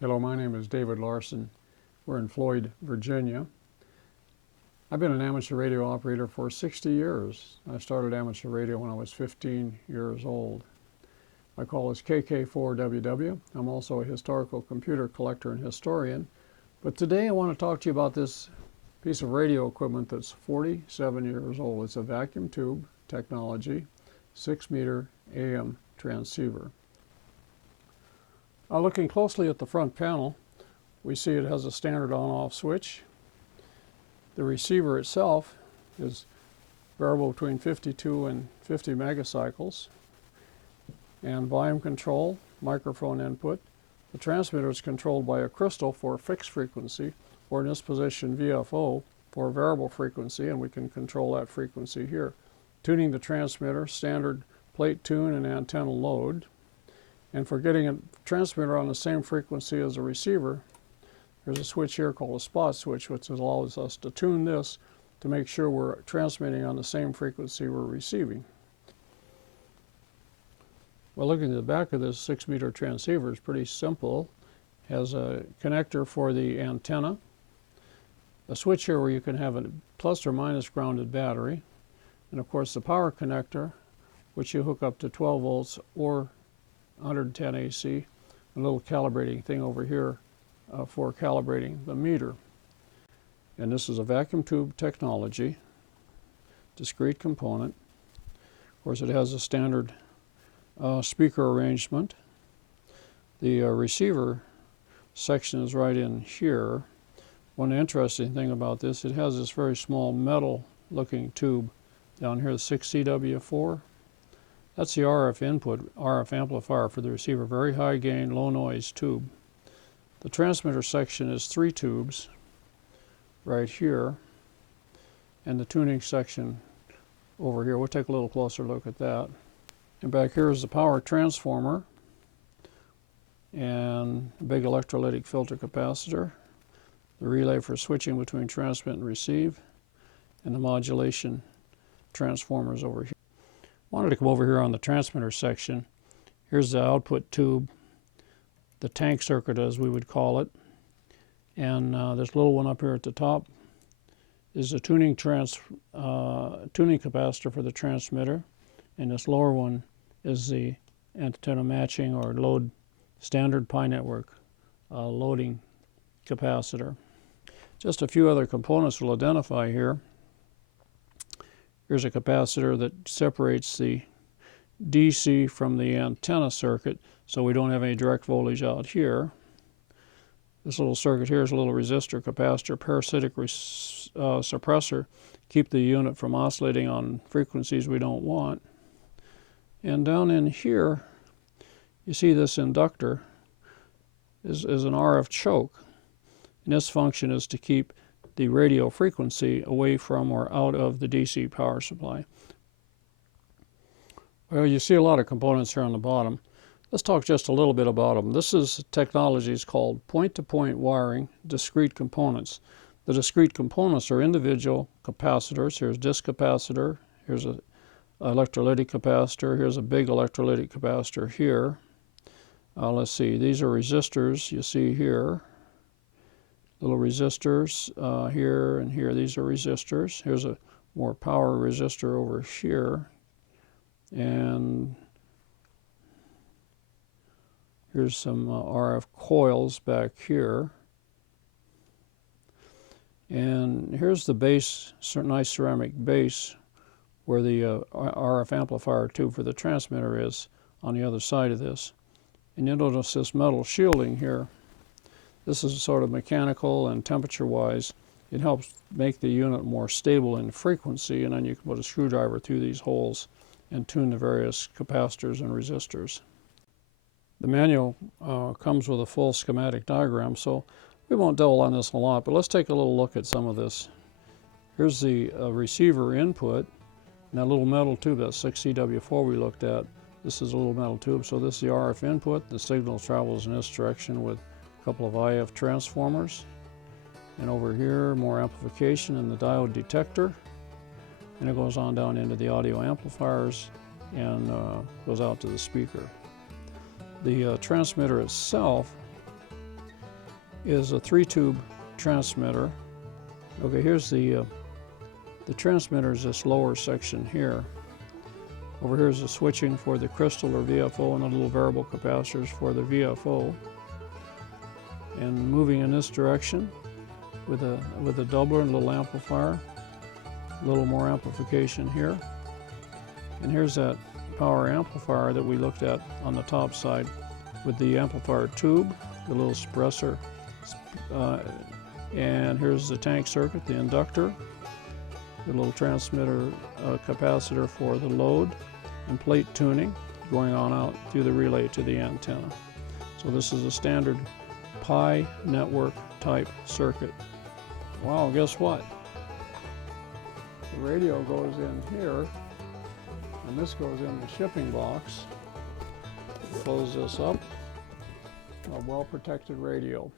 Hello, my name is David Larson. We're in Floyd, Virginia. I've been an amateur radio operator for 60 years. I started amateur radio when I was 15 years old. My call is KK4WW. I'm also a historical computer collector and historian. But today I want to talk to you about this piece of radio equipment that's 47 years old. It's a vacuum tube technology, 6-meter AM transceiver. Looking closely at the front panel, we see it has a standard on-off switch. The receiver itself is variable between 52 and 50 megacycles. And volume control, microphone input. The transmitter is controlled by a crystal for fixed frequency, or in this position VFO for variable frequency, and we can control that frequency here. Tuning the transmitter, standard plate tune and antenna load. And for getting a transmitter on the same frequency as a receiver, there's a switch here called a spot switch, which allows us to tune this to make sure we're transmitting on the same frequency we're receiving. Well, looking at the back of this 6-meter transceiver is pretty simple. It has a connector for the antenna, a switch here where you can have a plus or minus grounded battery, and of course the power connector, which you hook up to 12 volts or 110 AC, a little calibrating thing over here for calibrating the meter. And this is a vacuum tube technology, discrete component. Of course, it has a standard speaker arrangement. The receiver section is right in here. One interesting thing about this, it has this very small metal looking tube down here, the 6CW4. That's the RF input, RF amplifier for the receiver, very high gain, low noise tube. The transmitter section is 3 tubes right here, and the tuning section over here. We'll take a little closer look at that. And back here is the power transformer and a big electrolytic filter capacitor, the relay for switching between transmit and receive, and the modulation transformers over here. I wanted to come over here on the transmitter section. Here's the output tube, the tank circuit as we would call it, and this little one up here at the top is the tuning capacitor for the transmitter, and this lower one is the antenna matching or load standard Pi network loading capacitor. Just a few other components we'll identify here. Here's a capacitor that separates the DC from the antenna circuit, so we don't have any direct voltage out here. This little circuit here is a little resistor capacitor, parasitic suppressor, keep the unit from oscillating on frequencies we don't want. And down in here, you see this inductor is an RF choke. And this function is to keep the radio frequency away from or out of the DC power supply. Well, you see a lot of components here on the bottom. Let's talk just a little bit about them. This is technology is called point-to-point wiring discrete components. The discrete components are individual capacitors. Here's this capacitor, here's an electrolytic capacitor, here's a big electrolytic capacitor here. Let's see, these are resistors you see here. Little resistors here and here. These are resistors. Here's a more power resistor over here. And here's some RF coils back here. And here's the base, nice ceramic base where the RF amplifier tube for the transmitter is on the other side of this. And you'll notice this metal shielding here. This is sort of mechanical and temperature-wise. It helps make the unit more stable in frequency, and then you can put a screwdriver through these holes and tune the various capacitors and resistors. The manual comes with a full schematic diagram, so we won't dwell on this a lot, but let's take a little look at some of this. Here's the receiver input, and that little metal tube, that 6CW4 we looked at. This is a little metal tube, so this is the RF input. The signal travels in this direction with couple of IF transformers, and over here more amplification in the diode detector, and it goes on down into the audio amplifiers and goes out to the speaker. The transmitter itself is a 3-tube transmitter. Okay, here's the transmitter is this lower section here. Over here is the switching for the crystal or VFO and the little variable capacitors for the VFO. And moving in this direction with a doubler and a little amplifier, a little more amplification here. And here's that power amplifier that we looked at on the top side with the amplifier tube, the little suppressor. And here's the tank circuit, the inductor, the little transmitter capacitor for the load, and plate tuning going on out through the relay to the antenna. So this is a standard Pi network type circuit. Wow, guess what? The radio goes in here, and this goes in the shipping box. Close this up, a well-protected radio.